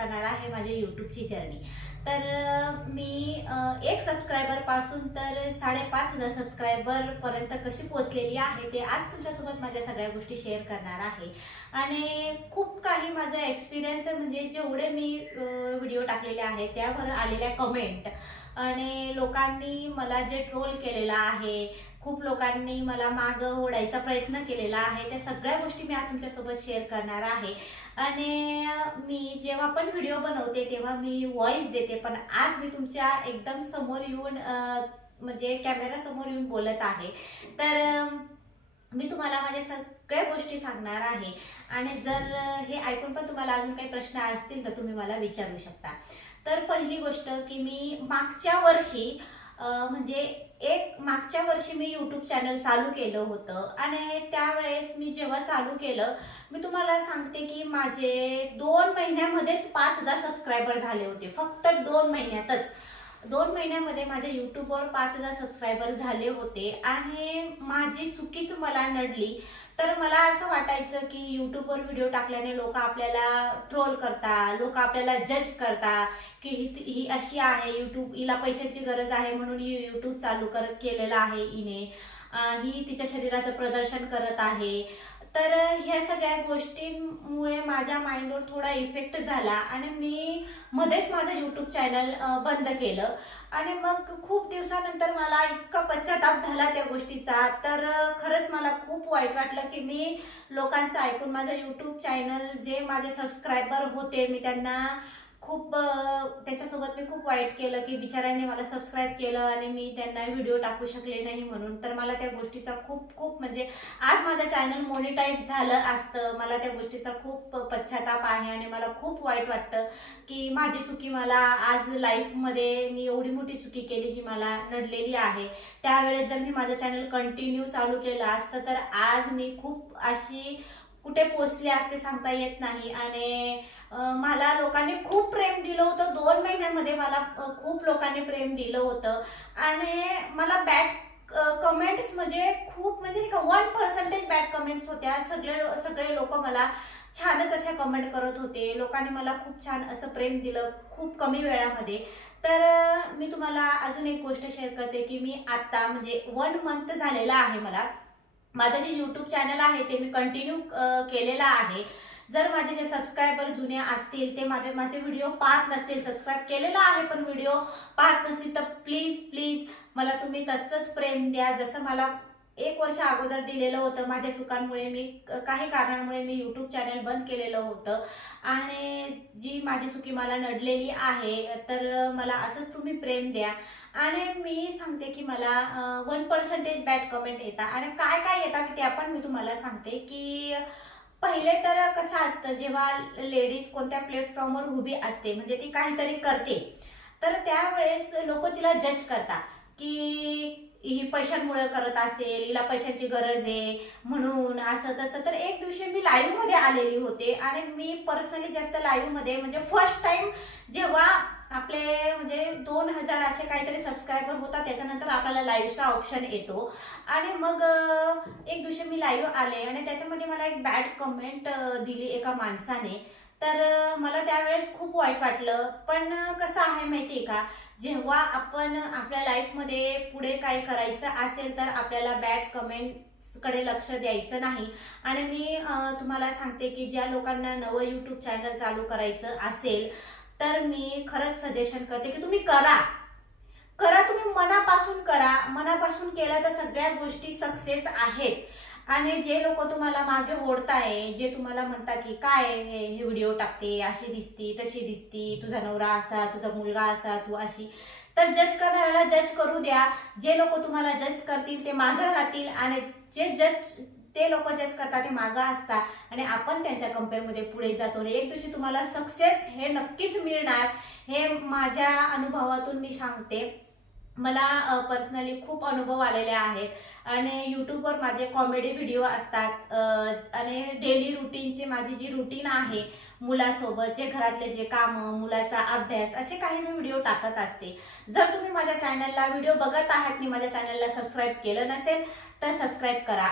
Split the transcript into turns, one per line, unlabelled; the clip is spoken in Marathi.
करणार आहे माझी यूट्यूबची जर्नी तर मी एक सबस्क्रायबरपासून तर साडेपाच हजार सबस्क्रायबरपर्यंत कशी पोचलेली आहे ते आज तुमच्यासोबत माझ्या सगळ्या गोष्टी शेअर करणार आहे. आणि खूप काही माझा एक्सपिरियन्स म्हणजे जेवढे मी व्हिडिओ टाकलेले आहेत त्यावर आलेल्या कमेंट आणि लोकांनी मला जे ट्रोल केलेलं आहे खूप लोकांनी मला मागं ओढायचा प्रयत्न केलेला आहे त्या सगळ्या गोष्टी मी आज तुमच्यासोबत शेअर करणार आहे. आणि मी जेव्हा पण व्हिडिओ बनवते तेव्हा मी व्हॉइस देते पण आज मी तुमच्या एकदम समोर येऊन म्हणजे कॅमेरा समोर येऊन बोलत आहे. तर मी तुम्हाला माझ्या सगळ्या गोष्टी सांगणार आहे. आणि जर हे ऐकून पण तुम्हाला अजून काही प्रश्न असतील तर तुम्ही मला विचारू शकता. तर पहिली गोष्ट की मी मागच्या वर्षी म्हणजे एक मागच्या वर्षी मी यूट्यूब चॅनल चालू केलं होतं. आणि त्यावेळेस मी जेव्हा चालू केलं मी तुम्हाला सांगते की माझे दोन महिन्यामध्येच पाच हजार सबस्क्रायबर झाले होते. फक्त दोन महिन्यातच. दोन महिन्यामध्ये माझ्या यूट्यूबवर पाच हजार सबस्क्रायबर झाले होते आणि माझी चुकीच मला नडली. तर मला असं वाटायचं की यूट्यूबवर व्हिडिओ टाकल्याने लोक आपल्याला ट्रोल करता लोक आपल्याला जज करता की ही ही अशी आहे यूट्यूब हिला पैशाची गरज आहे म्हणून ही यूट्यूब चालू कर केलेलं आहे हिने. ही तिच्या शरीराचं प्रदर्शन करत आहे. तर ह्या सगळ्या गोष्टींमुळे माझ्या माइंडवर थोडा इफेक्ट झाला आणि मी मध्येच माझं यूट्यूब चॅनल बंद केलं. आणि मग खूप दिवसानंतर मला इतका पश्चाताप झाला त्या गोष्टीचा. तर खरंच मला खूप वाईट वाटलं की मी लोकांचं ऐकून माझं यूट्यूब चॅनल जे माझे सबस्क्रायबर होते मी त्यांना खूप त्याच्यासोबत मी खूप वाईट केलं की बिचाऱ्यांनी मला सबस्क्राईब केलं आणि मी त्यांना व्हिडिओ टाकू शकले नाही म्हणून. तर मला त्या गोष्टीचा खूप खूप म्हणजे आज माझं चॅनल मोनिटाईज झालं असतं. मला त्या गोष्टीचा खूप पश्चाताप आहे आणि मला खूप वाईट वाटतं की माझी चुकी मला आज लाईफमध्ये मी एवढी मोठी चुकी केली जी मला नडलेली आहे. त्यावेळेस जर मी माझं चॅनल कंटिन्यू चालू केलं असतं तर आज मी खूप अशी कुठे पोचले असते सांगता येत नाही. आणि मला लोकांनी खूप प्रेम दिलं होतं. दोन महिन्यामध्ये मला खूप लोकांनी प्रेम दिलं होतं. आणि मला बॅड कमेंट्स म्हणजे खूप म्हणजे का वन पर्सेंटेज बॅड कमेंट्स होत्या. सगळे सगळे लोक मला छानच अशा कमेंट करत होते. लोकांनी मला खूप छान असं प्रेम दिलं खूप कमी वेळामध्ये. तर मी तुम्हाला अजून एक गोष्ट शेअर करते की मी आत्ता म्हणजे वन मंथ झालेला आहे मला. माझं जे यूट्यूब चॅनल आहे ते मी कंटिन्यू केलेलं आहे. जर माझे जे सबस्क्रायबर जुने असतील ते माझे माझे व्हिडिओ पाहत नसतील सबस्क्राईब केलेला आहे पण व्हिडिओ पाहत नसतील तर प्लीज प्लीज मला तुम्ही तसंच प्रेम द्या. जसं मला एक वर्ष अगोदर दिलेलं होतं माझ्या चुकांमुळे मी काही कारणांमुळे मी यूट्यूब चॅनल बंद केलेलं होतं. आणि जी माझी चुकी मला नडलेली आहे तर मला असंच तुम्ही प्रेम द्या. आणि मी सांगते की मला वन पर्सेंटेज बॅड कमेंट येतात. आणि काय काय येतात ते पण मी तुम्हाला सांगते की पहिले तर कसं असतं जेव्हा लेडीज कोणत्या प्लॅटफॉर्मवर उभी असते म्हणजे ती काहीतरी करते तर त्यावेळेस लोक तिला जज करतात की ही पैशांमुळे करत असेल हिला पैशाची गरज आहे म्हणून असं तसं. तर एक दिवशी मी लाईव्हमध्ये आलेली होते आणि मी पर्सनली जास्त लाईव्हमध्ये म्हणजे फर्स्ट टाइम जेव्हा आपले म्हणजे दोन हजार असे काहीतरी सबस्क्रायबर होतात त्याच्यानंतर आपल्याला लाईव्हचा ऑप्शन येतो. आणि मग एक दिवशी मी लाईव्ह आले आणि त्याच्यामध्ये मला एक बॅड कमेंट दिली एका माणसाने. तर मला त्यावेळेस खूप वाईट वाटलं. पण कसं आहे माहिती आहे का? जेव्हा आपण आपल्या लाईफमध्ये पुढे काय करायचं असेल तर आपल्याला बॅड कमेंट्सकडे लक्ष द्यायचं नाही. आणि मी तुम्हाला सांगते की ज्या लोकांना नवं यूट्यूब चॅनल चालू करायचं असेल तर मी खरंच सजेशन करते की तुम्ही करा. करा तुम्ही मनापासून करा. मनापासून केलं तर सगळ्या गोष्टी सक्सेस आहेत. आणि जे लोक तुम्हाला मागे ओढताय जे तुम्हाला म्हणता की काय हे? हे व्हिडिओ टाकते अशी दिसती तशी दिसती तुझा नवरा असा तुझा मुलगा असा तू अशी. तर जज करणाऱ्याला जज करू द्या. जे लोक तुम्हाला जज करतील ते मागं राहतील आणि जे जज ते लोक जज करतात ते मागं असतात. आणि आपण त्यांच्या कम्पेअरमध्ये पुढे जातो आणि एक दिवशी तुम्हाला सक्सेस हे नक्कीच मिळणार. हे माझ्या अनुभवातून मी सांगते. मला पर्सनली खूप अनुभव आलेले आहेत. आणि यूट्यूबवर माझे कॉमेडी व्हिडिओ असतात. आणि डेली रुटीनची माझी जी रुटीन आहे मुलासोबत जे घरातले जे कामं मुलाचा अभ्यास असे काही मी व्हिडिओ टाकत असते. जर तुम्ही माझ्या चॅनलला व्हिडिओ बघत आहात आणि माझ्या चॅनलला सबस्क्राईब केलं नसेल तर सबस्क्राईब करा.